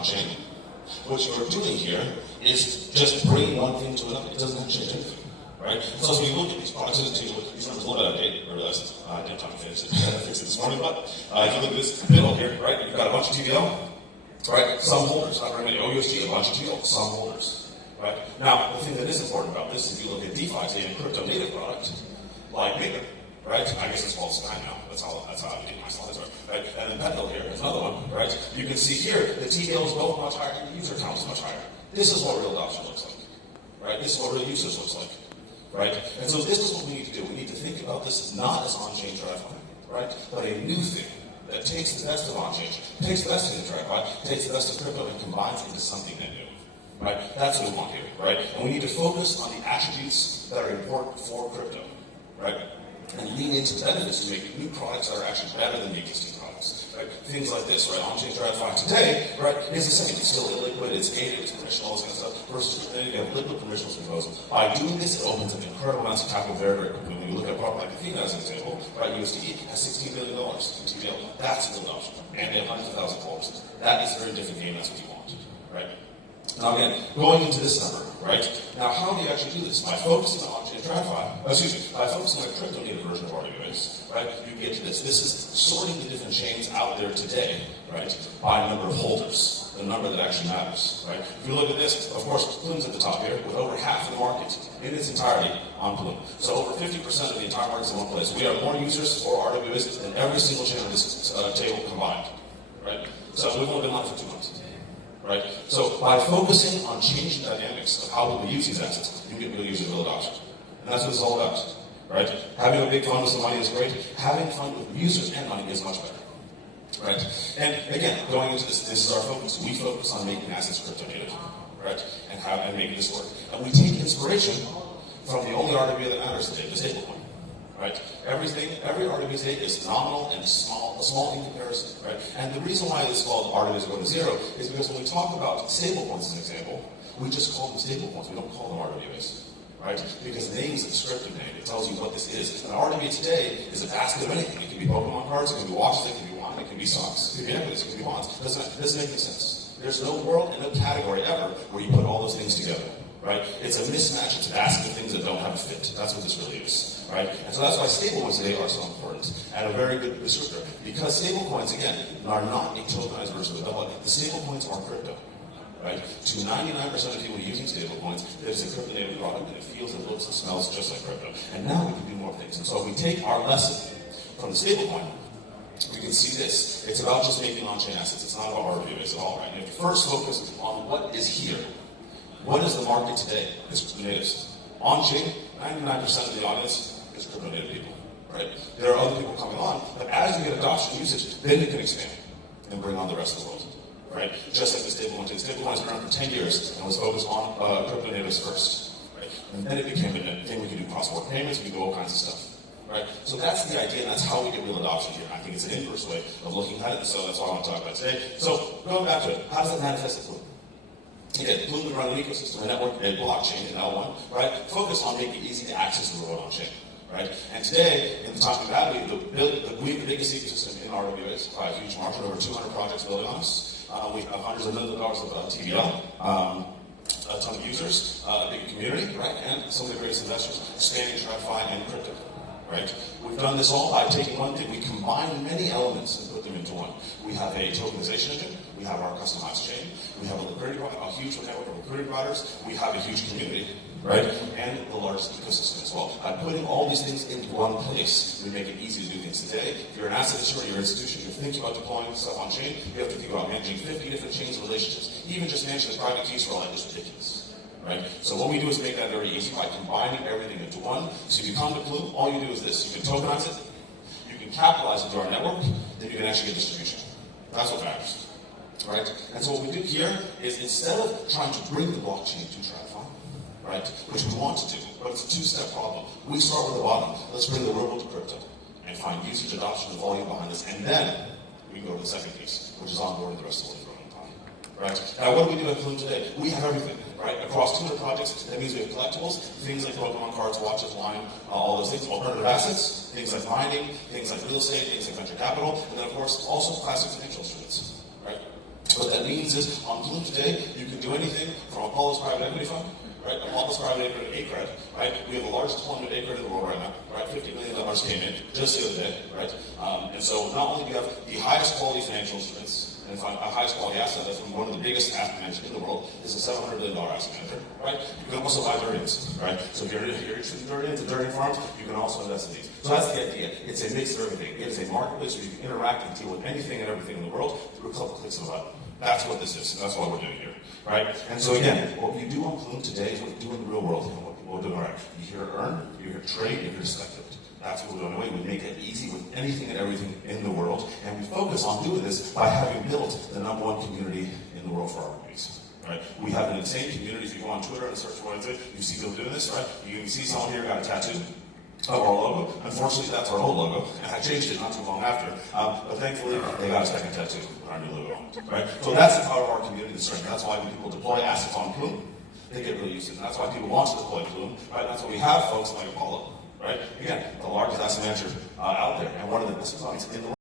on-chain. What you're doing here is just bringing one thing to another. It doesn't change anything. Right? So as we look at these products, these numbers a little bit out of date, I realized I didn't have time to fix it this morning, but if you look at this middle here, right, you've got a bunch of TVL, right, some holders, not very many OUSG, a bunch of TL, some holders, right? Now, the thing that is important about this, if you look at DeFi today, a crypto native product, like Maker, right, I guess it's called Sky now, that's how I did my slides, right? And then Petal here is another one, right? You can see here, the TVL is both much higher, and the user count is much higher. This is what real adoption looks like, right? This is what real usage looks like. Right? And so this is what we need to do. We need to think about this not as on-chain TradFi, right? But a new thing that takes the best of on-chain, takes the best of the TradFi, takes the best of crypto, and combines into something that new. Right? That's what we want here, right? And we need to focus on the attributes that are important for crypto, right? And lean into the benefits to make new products that are actually better than the existing products. Right? Things like this, right? On-chain TradFi today, right, is the same. It's still illiquid, it's gated, it's permissional, all this kind of stuff. Versus you have liquid permissionless proposal. By doing this, it opens up incredible amounts of capital very, very quickly. When you look at a product like Athena as an example, right, USDE has $16 billion in TVL. That's real adoption. And they have hundreds of thousands of followers. That is a very different game. That's what you want, right? Now again, going into this number, right? Now how do you actually do this? By focusing on on-chain TradFi, by focusing on a crypto native version of RWAs, right? You get to this. This is sorting the different chains out there today, right? By number of holders, the number that actually matters, right? If you look at this, of course, Plume's at the top here, with over half of the market in its entirety on Plume. So over 50% of the entire market is in one place. We have more users for RWAs than every single chain on this table combined, right? So we've only been on for 2 months. Right? So by focusing on changing dynamics of how people use these assets, you get real user real adoption. And that's what it's all about. Right? Having a big fund with some money is great. Having fun with users and money is much better. Right? And again, going into this is our focus. We focus on making assets crypto native. Right? And making this work. And we take inspiration from the only RWA that matters today, the stablecoin. Right? Every RWA today is nominal and small in comparison, right? And the reason why it's called RWAs go to zero is because when we talk about stablecoins as an example, we just call them stablecoins. We don't call them RWAs, right? Because the name is a descriptive name. It tells you what this is. An RWA today is a basket of anything. It can be Pokemon cards, it can be watches, it can be wine, it can be stocks, it can be equities, it can be bonds. It doesn't make any sense. There's no world and no category ever where you put all those things together. Right? It's a mismatch. It's a basket of things that don't have a fit. That's what this really is. Right? And so that's why stablecoins today are so important and a very good descriptor. Because stablecoins, again, are not a tokenized version of the stablecoins are crypto. Right? To 99% of people using stablecoins, there's a crypto native product and it feels and looks and smells just like crypto. And now we can do more things. And so if we take our lesson from the stablecoin, we can see this. It's about just making on-chain assets. It's not about RWAs at all. Right? You have to first focus on what is here. What is the market today? It's crypto natives. On-chain, 99% of the audience is crypto native people, right? There are other people coming on, but as you get adoption usage, then you can expand and bring on the rest of the world, right? Just like the stablecoin did. Stablecoin has been around for 10 years and was focused on crypto natives first, right? And then it became a thing we can do cross-border payments, we can do all kinds of stuff, right? So that's the idea, and that's how we get real adoption here. I think it's an inverse way of looking at it, so that's what I want to talk about today. So going back to it, how does that manifest in Plume? Again, Plume would run an ecosystem, a network, a blockchain, an L1, right? Focus on making it easy to access the world on-chain, right? And today, in the Talking Valley, we have the biggest ecosystem in RWAs by a huge margin, over 200 projects building on us. We have hundreds of millions of dollars of TVL, a ton of users, a big community, right? And some of the greatest investors spanning TradFi and crypto, right? We've done this all by taking one thing. We combine many elements and put them into one. We have a tokenization engine. We have our customized chain. We have a liquidity provider, a huge network of liquidity providers. We have a huge community, right? And the largest ecosystem as well. By putting all these things into one place, we make it easy to do things today. If you're an asset issuer, you're an institution, you're thinking about deploying stuff on chain, you have to think about managing 50 different chains of relationships. Even just managing the private keys for all that is ridiculous. Right? So what we do is make that very easy by combining everything into one. So if you come to Plume, all you do is this. You can tokenize it, you can capitalize it through our network, then you can actually get distribution. That's what matters. Right? And so what we do here is instead of trying to bring the blockchain to TradFi, right, which we want to do, but it's a two-step problem. We start with the bottom. Let's bring the world to crypto and find usage, adoption, and volume behind this, and then we can go to the second piece, which is onboarding the rest of the world. Right? Now, what do we do at Plume today? We have everything, right? Across 200 projects, that means we have collectibles, things like Pokemon cards, watches, wine, all those things, alternative assets, things like mining, things like real estate, things like venture capital, and then, of course, also classic financial instruments, right? What that means is, on Plume today, you can do anything from Apollo's private equity fund, right? Apollo's private equity ACRED, right? We have the largest deployment of ACRED in the world right now, right? $50 million came in just the other day, right? And so not only do you have the highest quality financial instruments, and a highest quality asset that's from one of the biggest asset managers in the world is a $700 billion asset manager, right? You can also buy Durians, right? So if you're interested in Durians and Durian farms, you can also invest in these. So that's the idea. It's a mix of everything. It is a marketplace where you can interact and deal with anything and everything in the world through a couple clicks of a button. That's what this is, and that's what we're doing here, right? And so again, what you do on Plume today is what you do in the real world, and what people are doing, right? You hear earn, you hear trade, you hear speculate. That's what we're doing away. We make it easy with anything and everything in the world, and we focus on doing this by having built the #1 community in the world for our communities. Right? We have an insane community. If you go on Twitter and search for it, you see people doing this, right? You can see someone here got a tattoo of our logo. Unfortunately, that's our old logo, and I changed it not too long after. But thankfully, they got a second tattoo with our new logo on it. Right? So that's the power of our community, the strength. That's why when people deploy assets on Plume, they get really used to it. And that's why people want to deploy Plume. Right? That's why we have folks like Apollo. Right? Again, the largest asset manager out there, and one of the best funds in the world.